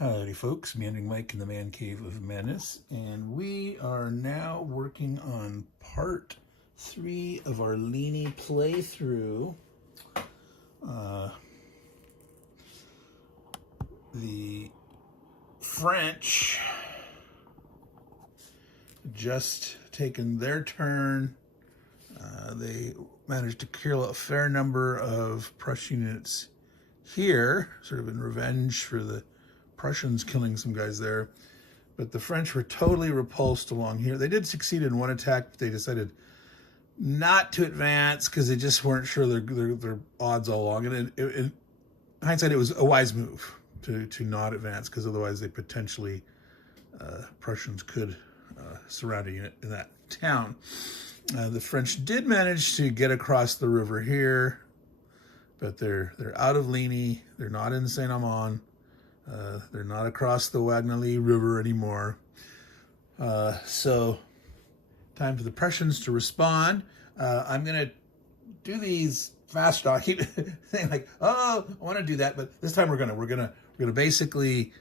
Howdy folks, Meandering Mike in the Man Cave of Madness, and we are now working on part 3 of our Ligny playthrough. The French just taken their turn. They managed to kill a fair number of Prussian units here, sort of in revenge for the Prussians killing some guys there. But the French were totally repulsed along here. They did succeed in one attack, but they decided not to advance because they just weren't sure their odds all along. And in hindsight, it was a wise move to not advance, because otherwise they potentially, Prussians could surround a unit in that town. The French did manage to get across the river here, but they're out of Ligny. They're not in Saint-Amand. They're not across the Wagnally River anymore. So time for the Prussians to respond. I'm going to do these fast. I keep saying like, oh, I want to do that, but this time we're gonna basically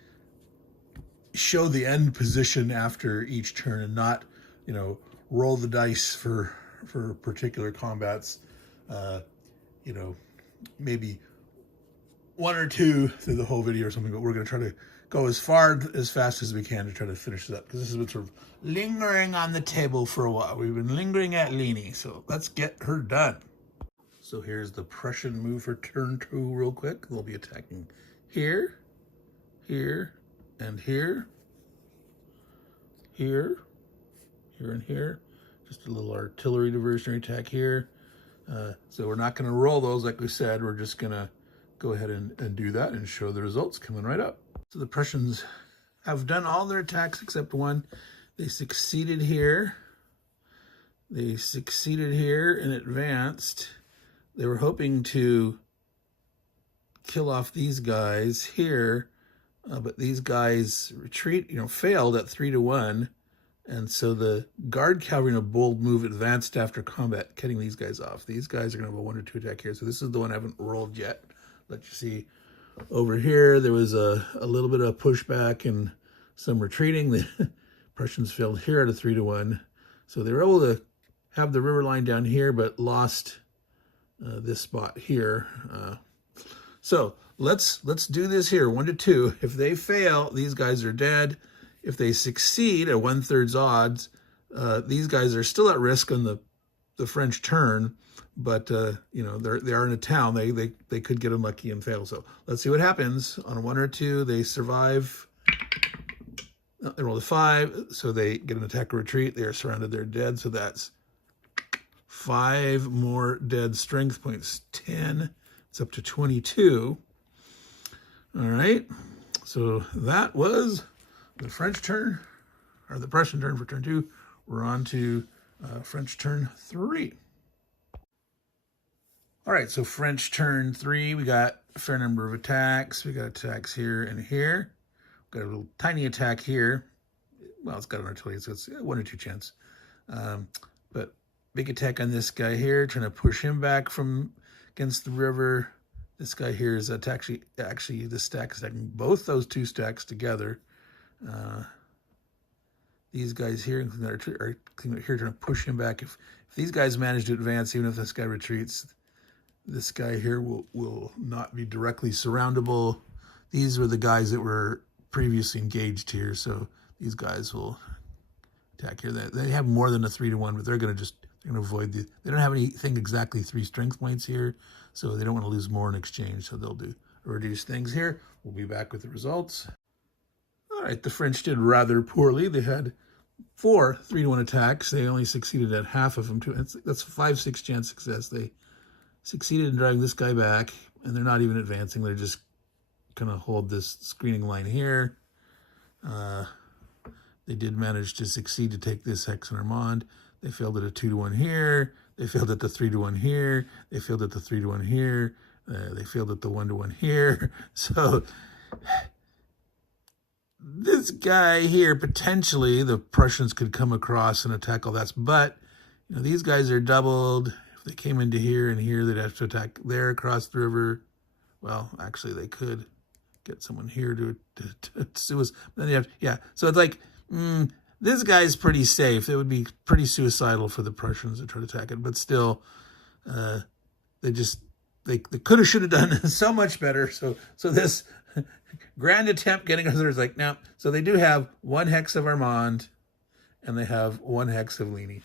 show the end position after each turn and not, roll the dice for particular combats. Maybe one or two through the whole video or something, but we're going to try to go as fast as we can to try to finish it up, because this has been sort of lingering on the table for a while. We've been lingering at Ligny, so let's get her done. So here's the Prussian move for turn 2 real quick. They'll be attacking here, here, and here, here, here, and here. Just a little artillery diversionary attack here. So we're not going to roll those like we said. We're just going to go ahead and do that and show the results coming right up. So the Prussians have done all their attacks except one. They succeeded here. They succeeded here and advanced. They were hoping to kill off these guys here, but these guys failed at 3-1. And so the Guard Cavalry, in a bold move, advanced after combat, cutting these guys off. These guys are going to have a 1 or 2 attack here. So this is the one I haven't rolled yet. Let you see over here, there was a little bit of pushback and some retreating. The Prussians failed here at a 3-1. So they were able to have the river line down here, but lost this spot here. So let's do this here, 1-2. If they fail, these guys are dead. If they succeed at 1/3 odds, these guys are still at risk on the French turn, but they are in a town. They could get unlucky and fail. So let's see what happens. On 1 or 2, they survive. They roll a 5, so they get an attack or retreat. They are surrounded. They're dead. So that's 5 more dead strength points. 10. It's up to 22. All right. So that was the French turn, or the Prussian turn for turn 2. We're on to French turn 3. All right, so French turn 3, we got a fair number of attacks. We got attacks here and here. We've got a little tiny attack here. Well, it's got an artillery, so it's 1 or 2 chance. But big attack on this guy here, trying to push him back from against the river. This guy here is actually this stack is stacking both those 2 stacks together. These guys here are here trying to push him back. If these guys manage to advance, even if this guy retreats, this guy here will not be directly surroundable. These were the guys that were previously engaged here, so these guys will attack here. They have more than a 3-1, but they're going to avoid they don't have anything exactly 3 strength points here, so they don't want to lose more in exchange, so they'll do reduce things here. We'll be back with the results. All right, the French did rather poorly. They had 4 3-1 attacks. They only succeeded at half of them. That's a 5-6 chance success. They succeeded in driving this guy back, and they're not even advancing. They're just going to hold this screening line here. They did manage to succeed to take this Hexagon. They failed at a 2-1 here. They failed at the 3-1 here. They failed at the 3-1 here. They failed at the 1-1 here. So this guy here, potentially, the Prussians could come across and attack all that. But, these guys are doubled. If they came into here and here, they'd have to attack there across the river. Well, actually, they could get someone here to sue us. Then you have, yeah. So it's like, this guy's pretty safe. It would be pretty suicidal for the Prussians to try to attack it, but still, they could have, should have done so much better. So this grand attempt getting us there is like, no. So they do have 1 hex of Armand, and they have 1 hex of Ligny.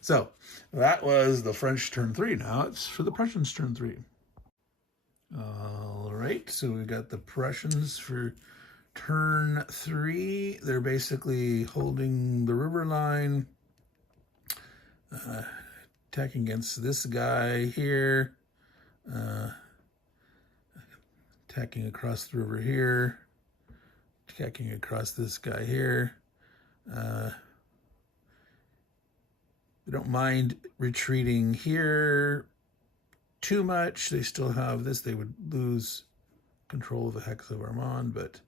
So that was the French turn 3. Now it's for the Prussians turn 3. All right, so we got the Prussians for turn 3. They're basically holding the river line, attacking against this guy here, attacking across the river here, attacking across this guy here. They don't mind retreating here too much. They still have this. They would lose control of the hex of Armand, but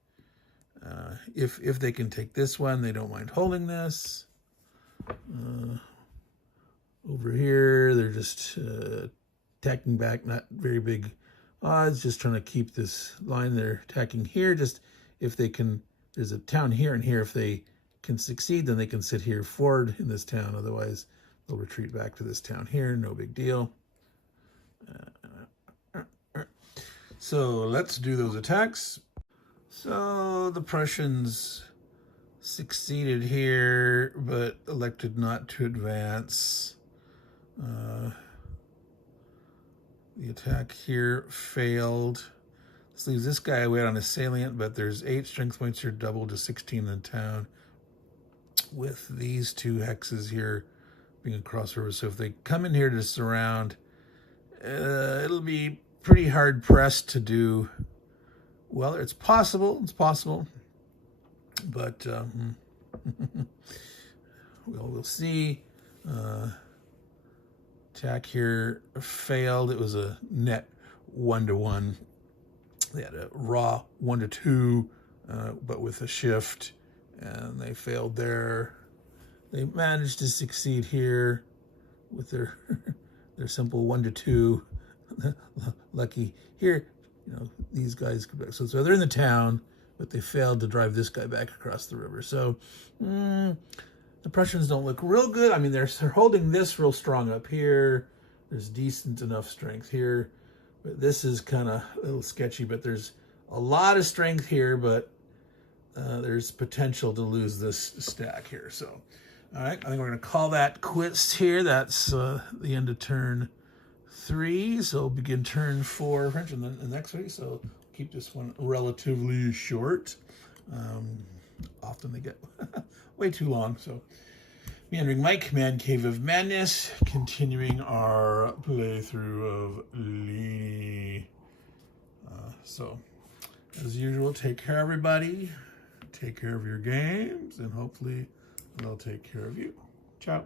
if they can take this one, they don't mind holding this. Over here, they're just attacking back, not very big odds, just trying to keep this line. They're attacking here, just if they can, there's a town here and here. If they can succeed, then they can sit here forward in this town. Otherwise, they'll retreat back to this town here, no big deal. So let's do those attacks. So the Prussians succeeded here, but elected not to advance. The attack here failed. This leaves this guy away on a salient, but there's 8 strength points here, doubled to 16 in the town, with these 2 hexes here being across the river. So if they come in here to surround, it'll be pretty hard pressed to do well. It's possible, but we'll see. Attack here failed. It was a net 1-to-1. They had a raw 1-to-2, but with a shift, and they failed there. They managed to succeed here with their their simple 1-to-2. Lucky here, these guys could back. So they're in the town, but they failed to drive this guy back across the river. So the Prussians don't look real good. I mean, they're holding this real strong up here. There's decent enough strength here, but this is kind of a little sketchy. But there's a lot of strength here, but there's potential to lose this stack here. So, all right, I think we're going to call that quits here. That's the end of turn 3. So we'll begin turn 4 French and then the next 3. So keep this one relatively short. Often they get way too long. So Meandering Mike, Man Cave of Madness, continuing our playthrough of Ligny. So as usual, take care, everybody. Take care of your games, and hopefully they'll take care of you. Ciao.